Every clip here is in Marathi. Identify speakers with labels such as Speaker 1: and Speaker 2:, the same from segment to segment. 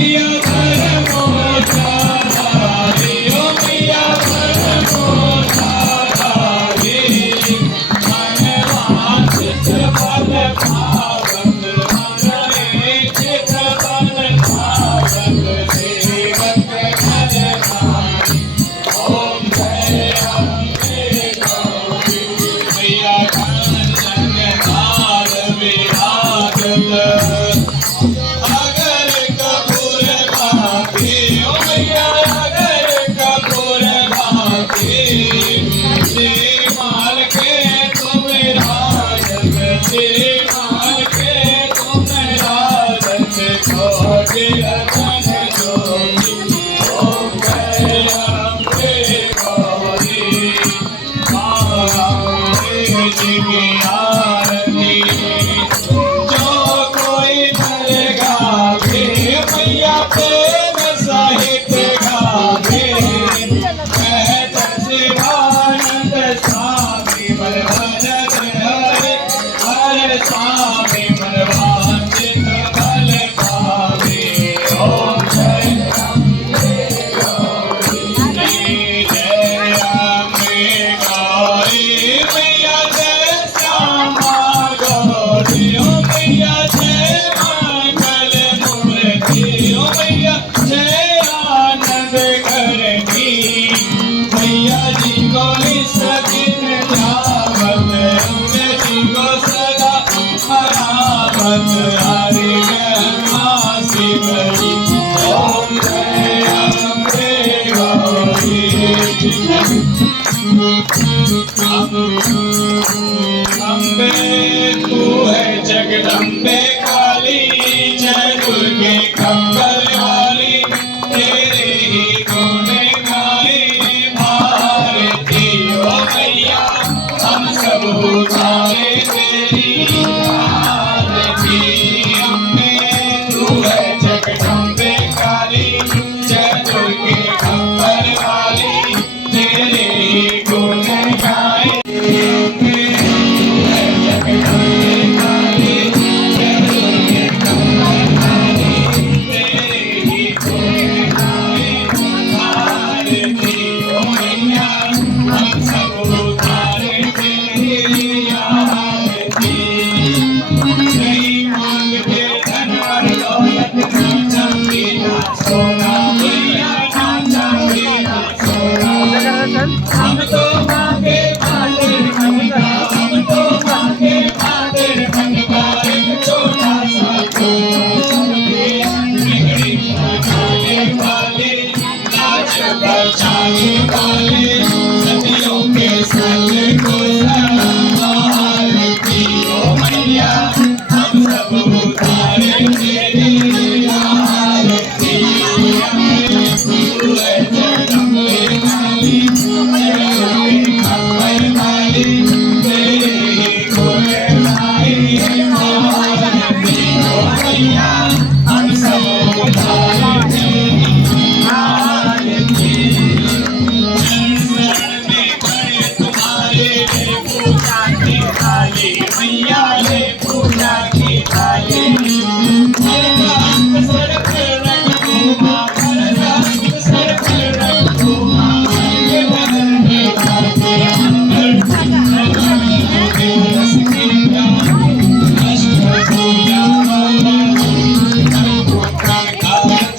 Speaker 1: India. Sing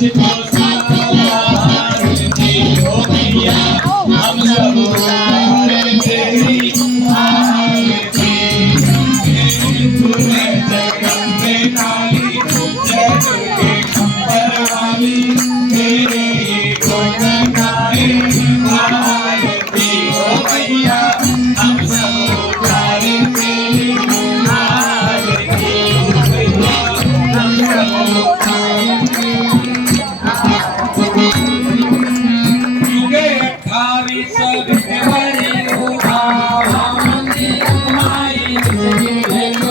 Speaker 1: to be. Amen.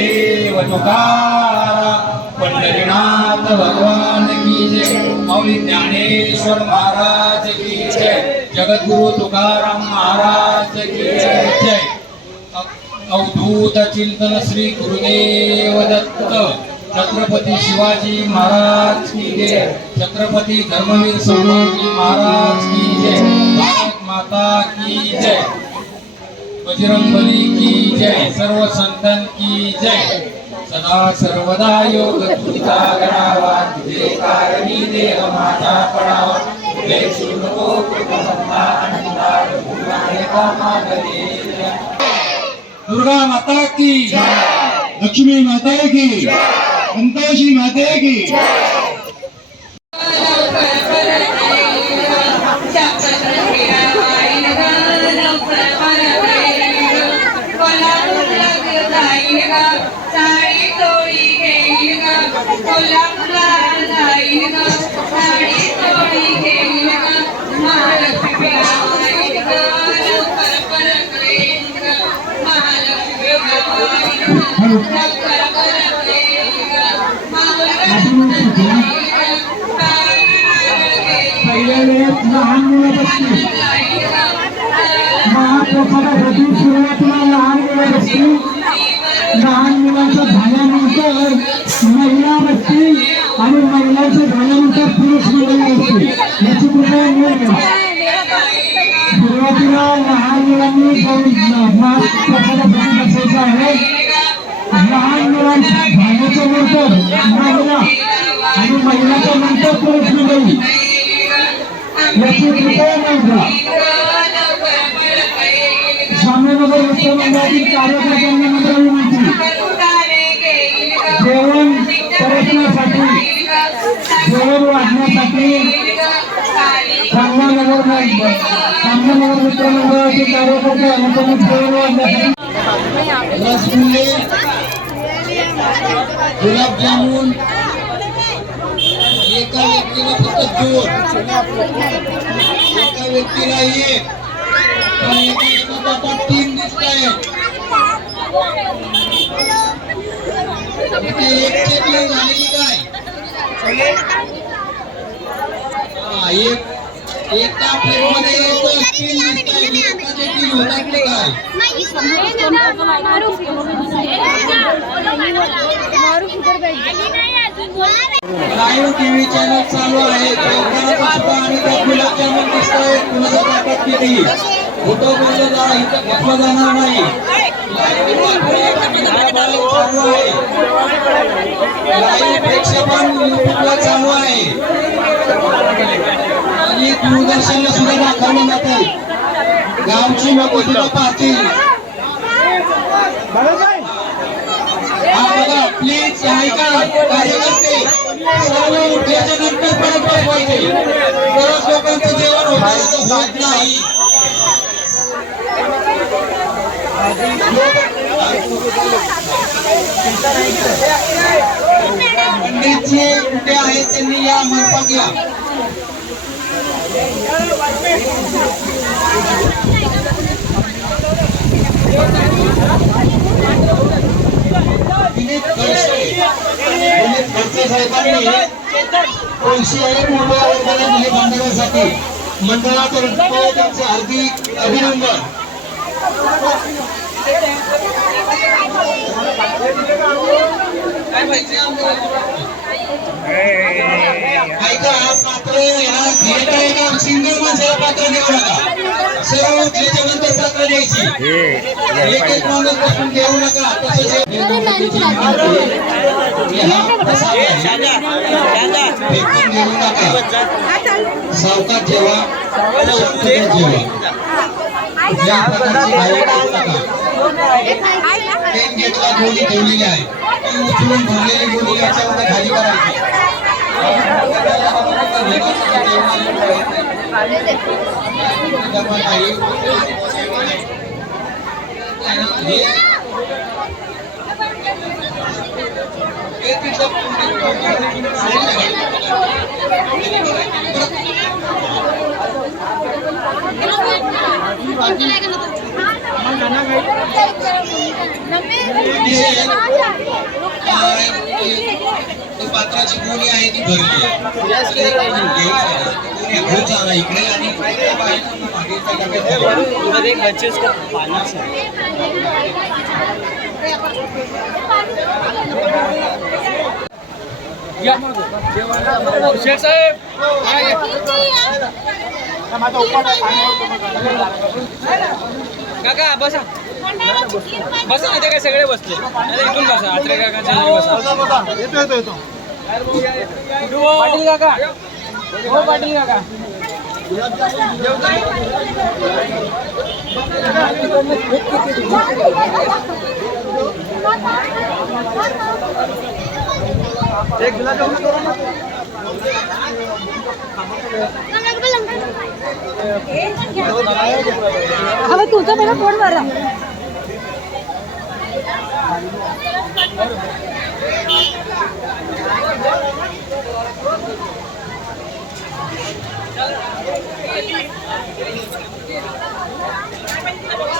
Speaker 1: देव तुकाराम पंढरीनाथ भगवान की जय. मौली ज्ञानेश्वर महाराज की जय. जगद्गुरु तुकाराम महाराज की जय. अवधूत चिंतन श्री गुरुदेव दत्त. छत्रपती शिवाजी महाराज की जय. छत्रपती धर्मवीर स्वामी महाराज की जय. भारत माता की जय. बजरंगबली की जय सर्व संतन की जय। सदा सर्वदा योग तुझा गणावा तुझे कारणी देह माझा पडावा तुझे नको कृपा दुर्गा माता की
Speaker 2: लक्ष्मी माता की संतोषी माता की लहान मुलापासून महाप्रसादासाठी सुरुवातीला लहान मुलं आणि महिलाच्या नंतर पुरुष मंडळी याची कृपया नोंद घ्या. स्वामीनगर उत्सव मंडळातील कार्यकर्त्यांना सामनानगर मित्र मंडळाचे कार्यकर्ते अनुक्रमित रसगुल्ले गुलाबजामुन एका व्यक्तीला फक्त दोन एका व्यक्तीला एक पण एका एका ताटात तीन दिसत आहेत इथे एक चटणी झालेली काय? एक. एका प्लेट एक तीन दिसत आहेत एकाचे तीन होतात ते काय लाईव्ह टीव्ही चॅनल चालू आहे. चौकात सुद्धा आणि त्या गुलाबजामुन दिसत आहेत कुणाचा ताकद किती फोटो बोलले म्हणजे जाणार इथं घेतलं जाणार नाही. चालू आहे लाईव्ह प्रेक्षेपण युट्यूबला चालू आहे आणि दूरदर्शनला सुद्धा दाखवलं जाते गावची लोक सुद्धा पाहतील हा बघा प्लीज ऐका कार्यकर्ते सर्व उठल्याच्या नंतर परत पाठवायचे बऱ्याच लोकांचं जेवण होत नाही पंडितजी कुठे आहेत त्यांनी या मंडपात या. विनीत खडसे विनीत खडसे साहेबांनी कोणशियाई वर्गाला दिले बांधण्यासाठी. मंडळातर्फे त्यांचे हार्दिक अभिनंदन. ऐका पात्र याला घेता आहे का सिंगल माणसाला पात्र देऊ नका सर्व त्याच्यानंतर पात्र द्यायची एक एक माणूस बसून देऊ नका तसं जे- हा तसा आहे. फेकून देऊ नका सावकाश जेवा शांततेत पेन घेतला गोळी ठेवलेली आहे ती उचलून भरलेली गोळी याच्यामध्ये खाली करायची बाकी काही हे- हे तिथं ती पात्राची गोणी आहे ती भरली आहे गोणी हळूच आणा इकडे आणि इकडे बाहेर मागेच्या डब्यात ठेवा.
Speaker 3: काका बसा. बसा ना ते काय सगळे बसले. इथून बसा आत्रे काकाच्या काका. हो पाटील काका.
Speaker 4: एक गुलाब करू हवं तुझं मला फोन मारा Thank you.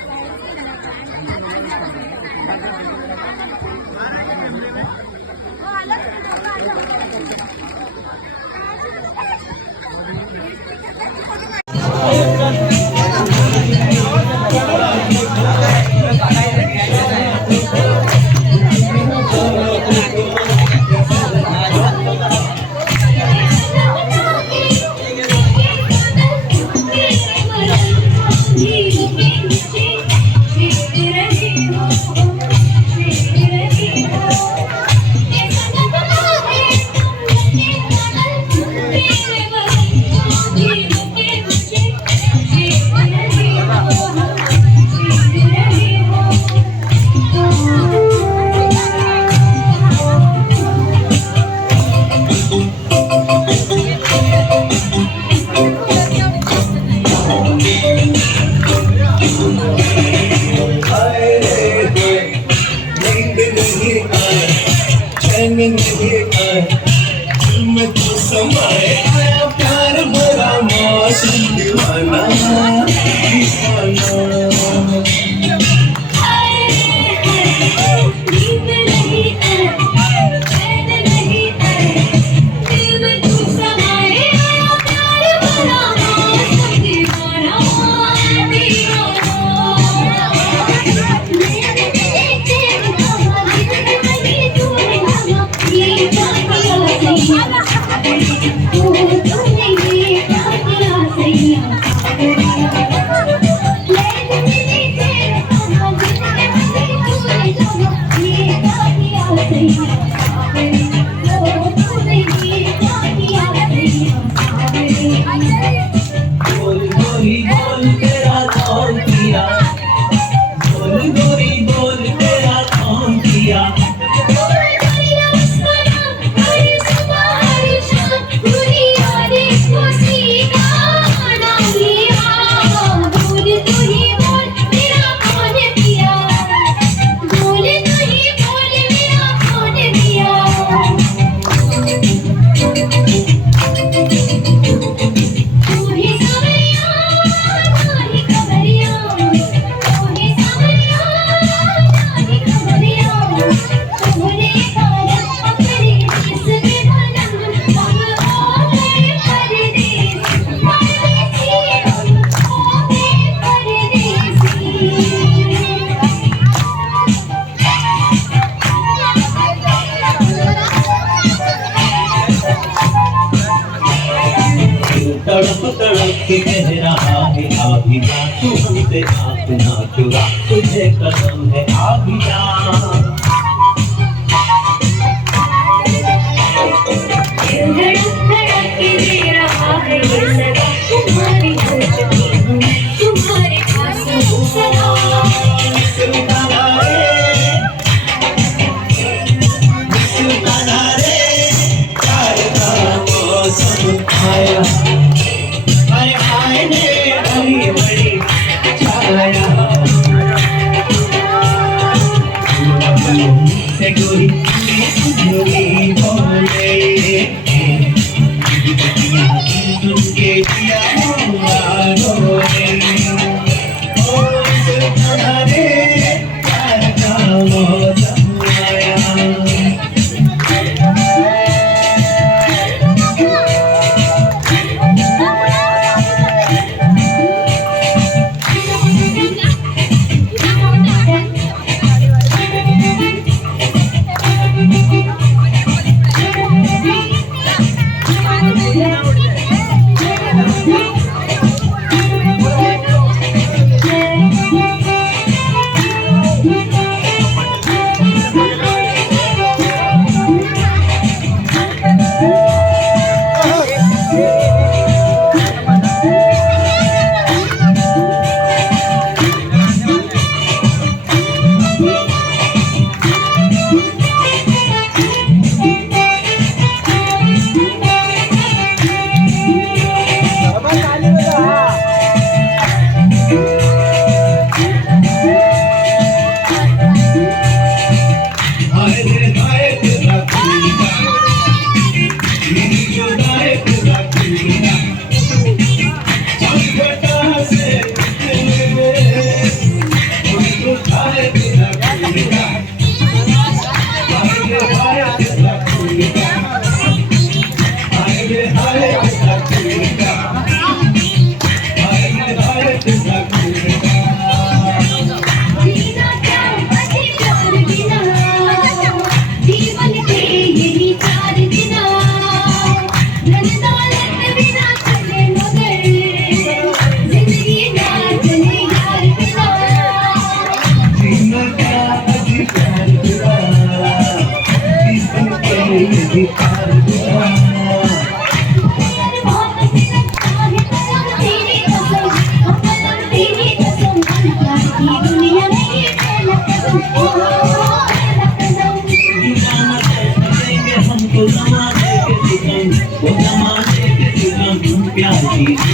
Speaker 4: Thank you. Thank
Speaker 5: you. प्यार की